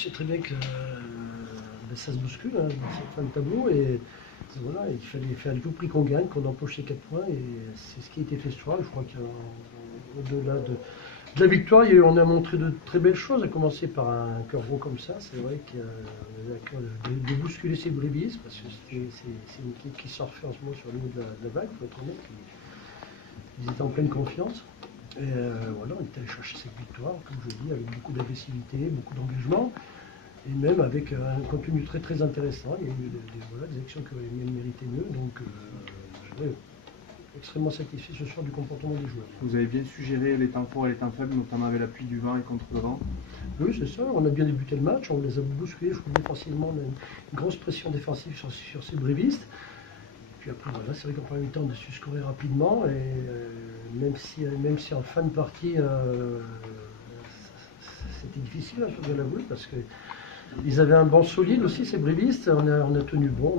sait très bien que ça se bouscule hein, dans cette fin de tableau et voilà, il fallait à tout prix qu'on gagne, qu'on empoche ces 4 points et c'est ce qui a été fait ce soir. Je crois qu'au-delà de la victoire, on a montré de très belles choses, à commencer par un cœur gros comme ça. C'est vrai qu'on avait à cœur de bousculer ces brévistes parce que c'est une équipe qui surfait en ce moment sur le haut de la vague, il faut être honnête. Ils étaient en pleine confiance. Et voilà, on est allé chercher cette victoire, comme je dis, avec beaucoup d'agressivité, beaucoup d'engagement, et même avec un contenu très très intéressant. Il y a eu des actions qui auraient même mérité mieux, donc je suis extrêmement satisfait ce soir du comportement des joueurs. Vous avez bien suggéré les temps forts et les temps faibles, notamment avec l'appui du vent et contre le vent. Oui, c'est ça, on a bien débuté le match, on les a bousculés, je trouve défensivement, on a une grosse pression défensive sur ces brévistes. Puis après, voilà, c'est vrai qu'en première mi-temps, on a su scorer rapidement, et même si en fin de partie, c'était difficile, il faut bien l'avouer, parce qu'ils avaient un banc solide aussi, ces brévistes. On a tenu bon,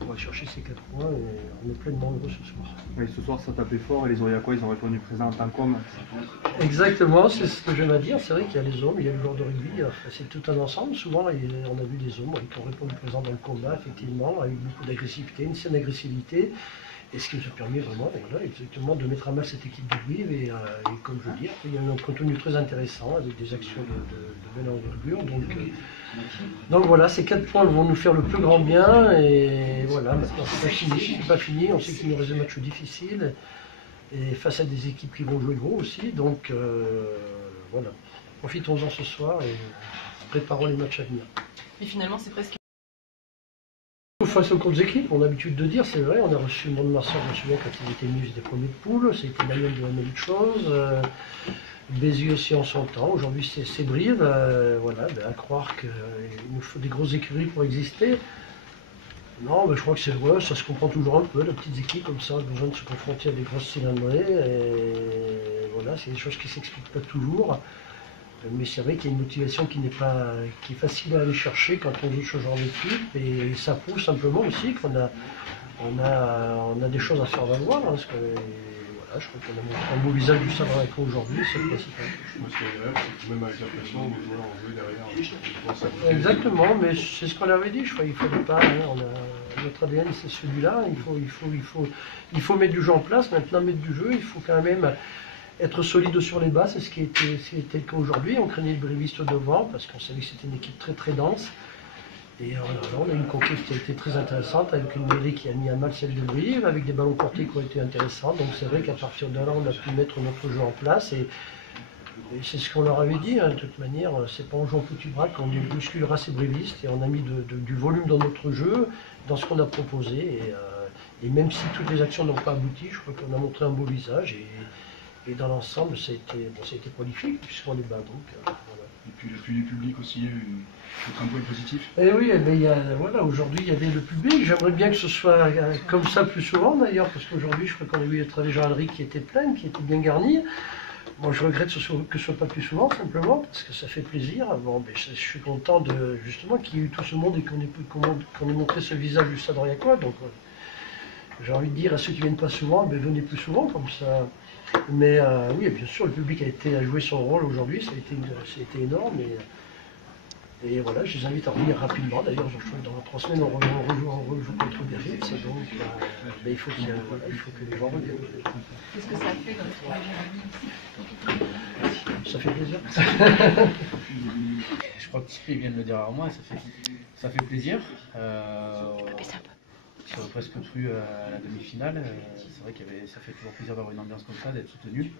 pour aller chercher ces 4 points, et on est pleinement heureux ce soir. Oui, ce soir, ça tapait fort, et les Aurillacois, ils ont répondu présent en tant qu'hommes. Exactement, c'est ce que j'aime à dire. C'est vrai qu'il y a les hommes, il y a le joueur de rugby, c'est tout un ensemble. Souvent, on a vu des hommes qui ont répondu présent dans le combat, effectivement, avec beaucoup d'agressivité, une saine agressivité. Et ce qui nous a permis vraiment, voilà, exactement, de mettre à mal cette équipe de Brive. Et comme je dis, il y a eu un contenu très intéressant avec des actions de belle envergure. Donc voilà, ces 4 points vont nous faire le plus grand bien. Et voilà, maintenant c'est pas fini. On sait qu'il nous reste des matchs difficiles. Et face à des équipes qui vont jouer gros aussi. Donc voilà, profitons-en ce soir et préparons les matchs à venir. Et finalement, c'est presque. Face aux grosses équipes, on a l'habitude de dire, c'est vrai, on a reçu Mont-de-Marsan, je me souviens, quand ils étaient venus, ils étaient premiers de poule, c'était Mayenne de la même chose, Béziers aussi en son temps, aujourd'hui c'est Brive, voilà, à croire qu'il nous faut des grosses écuries pour exister. Non, je crois que c'est vrai, ça se comprend toujours un peu, les petites équipes comme ça, besoin de se confronter à des grosses cylindrées, et voilà, c'est des choses qui ne s'expliquent pas toujours. Mais c'est vrai qu'il y a une motivation qui est facile à aller chercher quand on joue ce genre d'équipe, et ça prouve simplement aussi qu'on a des choses à faire valoir. Hein, parce que, voilà, je crois qu'on a montré un beau visage du Stade Rennais aujourd'hui, c'est le principal. Même avec la pression, les joueurs ont joué derrière. Exactement, mais c'est ce qu'on avait dit, je crois qu'il ne fallait pas. Hein, notre ADN c'est celui-là, il faut mettre du jeu en place, maintenant mettre du jeu, il faut quand même être solide sur les bas, c'est ce qui était le cas aujourd'hui. On craignait le bréviste devant parce qu'on savait que c'était une équipe très très dense. Et là, on a une conquête qui a été très intéressante avec une mêlée qui a mis à mal celle de Brive, avec des ballons portés qui ont été intéressants. Donc c'est vrai qu'à partir de là, on a pu mettre notre jeu en place. Et c'est ce qu'on leur avait dit, hein, de toute manière, c'est pas en jouant petit bras qu'on bousculera ces brévistes. Et on a mis du volume dans notre jeu, dans ce qu'on a proposé. Et même si toutes les actions n'ont pas abouti, je crois qu'on a montré un beau visage. Et dans l'ensemble, ça a été prolifique, puisqu'on est bas. Donc, voilà. Et puis l'appui du public aussi, un point positif. Et oui, voilà, aujourd'hui, il y avait le public. J'aimerais bien que ce soit comme ça plus souvent, d'ailleurs, parce qu'aujourd'hui, je crois qu'on a vu être des galeries qui étaient pleines, qui étaient bien garnies. Moi, je regrette que ce ne soit pas plus souvent, simplement, parce que ça fait plaisir. Bon, je suis content justement qu'il y ait eu tout ce monde et qu'on ait montré ce visage du Stade Rennais. Donc, j'ai envie de dire à ceux qui ne viennent pas souvent, venez plus souvent, comme ça. Mais oui, bien sûr, le public a joué son rôle aujourd'hui, ça a été énorme. Et voilà, je les invite à revenir rapidement. D'ailleurs, je crois que dans 3 semaines, on rejoue contre Biarritz. Donc, il faut que les gens reviennent. Qu'est-ce que ça fait dans le Ça fait plaisir. Je crois que Tipeee vient de le dire avant moi, ça fait plaisir. J'aurais presque cru à la demi-finale. C'est vrai que ça fait toujours plaisir d'avoir une ambiance comme ça, d'être soutenu.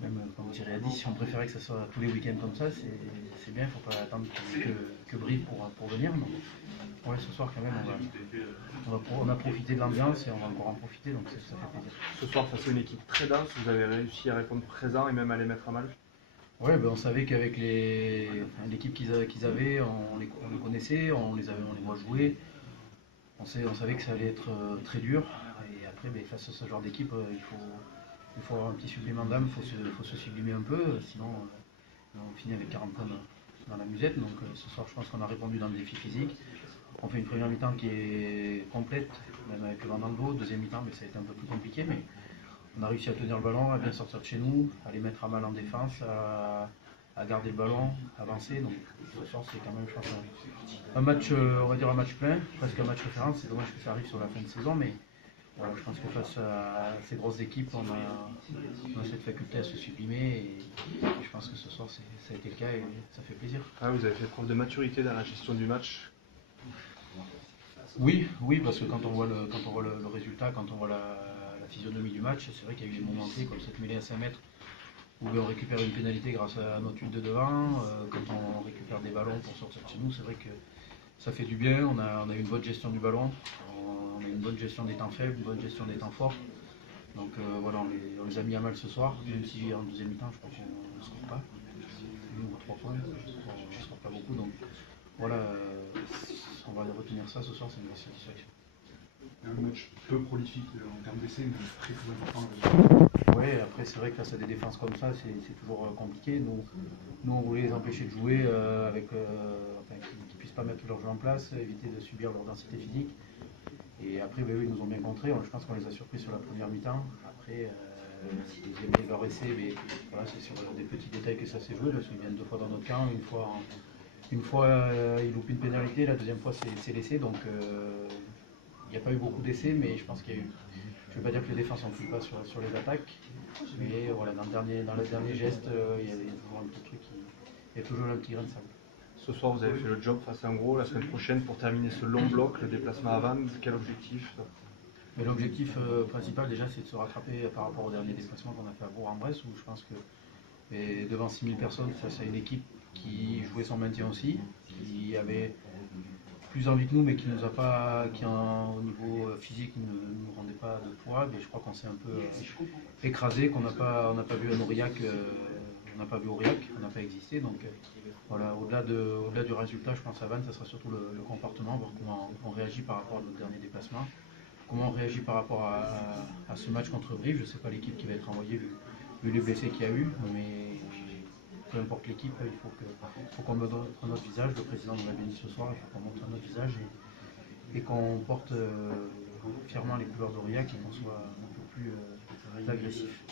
Même comme Thierry a dit, si on préférait que ça soit tous les week-ends comme ça, c'est bien, il ne faut pas attendre que Brive pour venir. Donc, ouais, ce soir quand même, on a profité de l'ambiance et on va encore en profiter, donc ça fait plaisir. Ce soir, face à une équipe très dense, vous avez réussi à répondre présent et même à les mettre à mal. Oui, on savait qu'avec l'équipe qu'ils avaient, on les connaissait, on les voit jouer. On savait que ça allait être très dur. Et après, face à ce genre d'équipe, il faut avoir un petit supplément d'âme, il faut se sublimer un peu. Sinon, on finit avec 40 points dans la musette. Donc ce soir, je pense qu'on a répondu dans le défi physique. On fait une première mi-temps qui est complète, même avec le vent dans le dos. Deuxième mi-temps, ça a été un peu plus compliqué. Mais on a réussi à tenir le ballon, à bien sortir de chez nous, à les mettre à mal en défense, à à garder le ballon, avancer. Donc ce soir c'est quand même, je pense, un match, on va dire un match plein, presque un match référence. C'est dommage que ça arrive sur la fin de saison, mais voilà, je pense que face à ces grosses équipes, on a cette faculté à se sublimer et je pense que ce soir ça a été le cas et ça fait plaisir. Ah, vous avez fait preuve de maturité dans la gestion du match. Oui, parce que quand on voit le résultat, quand on voit la physionomie du match, c'est vrai qu'il y a eu des moments clés comme cette mêlée à 5 mètres où on récupère une pénalité grâce à notre huile de devant, quand on récupère des ballons pour sortir de chez nous, c'est vrai que ça fait du bien, on a une bonne gestion du ballon, on a une bonne gestion des temps faibles, une bonne gestion des temps forts. Donc voilà, on les a mis à mal ce soir, même si en deuxième mi-temps je crois qu'on ne score pas, une ou 3 points, on ne score pas beaucoup, donc voilà, on va retenir ça ce soir, c'est une grosse satisfaction. Un match peu prolifique en termes d'essais, mais très important. Oui, après c'est vrai que face à des défenses comme ça, c'est toujours compliqué. Nous, on voulait les empêcher de jouer qu'ils ne puissent pas mettre leur jeu en place, éviter de subir leur densité physique. Et après, eux, ils nous ont bien contrés. Je pense qu'on les a surpris sur la première mi-temps. Après, deuxième et leur essai, mais voilà, c'est sur des petits détails que ça s'est joué. Parce qu'ils viennent 2 fois dans notre camp, une fois ils loupent une pénalité, la deuxième fois c'est l'essai. Donc il n'y a pas eu beaucoup d'essais, mais je pense qu'il y a eu. Je ne veux pas dire que les défenses n'en foutent pas sur les attaques, mais voilà, dans le dernier geste, il y a toujours un petit truc, il y a toujours un petit grain de sable. Ce soir, vous avez fait le job face à un gros. La semaine prochaine, pour terminer ce long bloc, le déplacement à Vannes, quel objectif? Mais l'objectif principal déjà, c'est de se rattraper par rapport au dernier déplacement qu'on a fait à Bourg-en-Bresse, où je pense que devant 6000 personnes, face à une équipe qui jouait son maintien aussi, qui avait plus envie que nous, mais qui nous a pas, qui au niveau physique ne nous rendait pas de poids. Mais je crois qu'on s'est un peu écrasé, qu'on n'a pas vu un Aurillac, on n'a pas vu Aurillac, on n'a pas existé. Donc voilà, au-delà du résultat, je pense à Vannes, ça sera surtout le comportement, voir comment on réagit par rapport à notre dernier déplacement, comment on réagit par rapport à ce match contre Brive. Je ne sais pas l'équipe qui va être envoyée vu les blessés qu'il y a eu, mais peu importe l'équipe, il faut qu'on montre notre visage. Le président nous l'a bien dit ce soir, il faut qu'on montre notre visage et qu'on porte fièrement les couleurs d'Aurillac et qu'on soit un peu plus agressif.